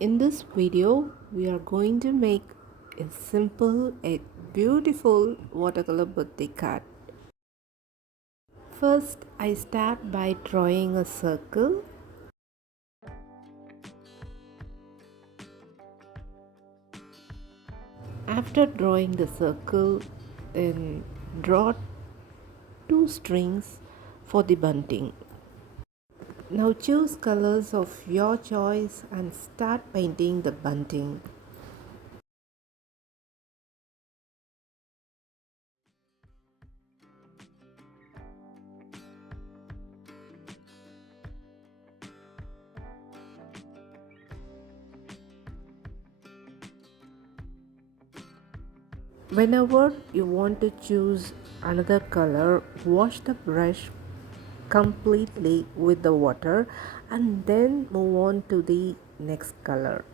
In this video, we are going to make a simple yet beautiful watercolor birthday card. First, I start by drawing a circle. After drawing the circle, then draw two strings for the bunting. Now choose colors of your choice and start painting the bunting. Whenever you want to choose another color, wash the brush completely with the water and then move on to the next color.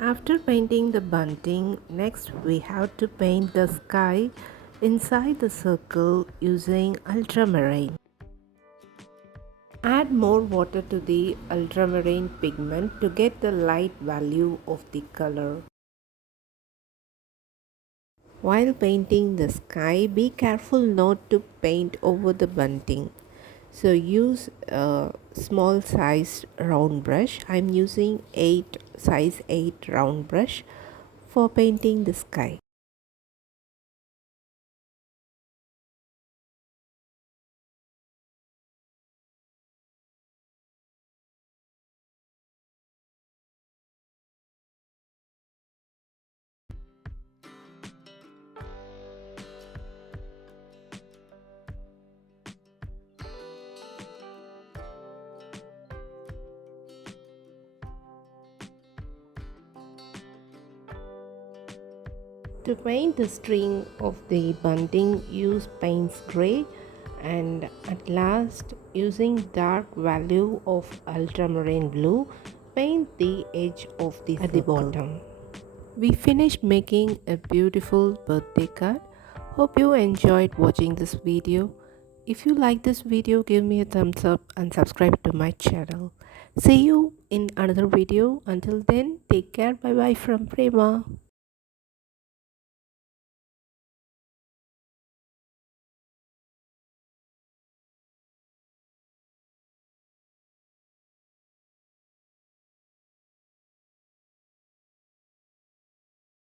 After painting the bunting, next we have to paint the sky inside the circle using ultramarine. Add more water to the ultramarine pigment to get the light value of the color. While painting the sky, be careful not to paint over the bunting. So use a small size round brush. I'm using size 8 round brush for painting the sky. To paint the string of the bunting, use paints gray, and at last, using dark value of ultramarine blue, paint the edge of the at the bottom. We finished making a beautiful birthday card. Hope you enjoyed watching this video. If you like this video, give me a thumbs up and subscribe to my channel. See you in another video. Until then, take care. Bye bye from Prema.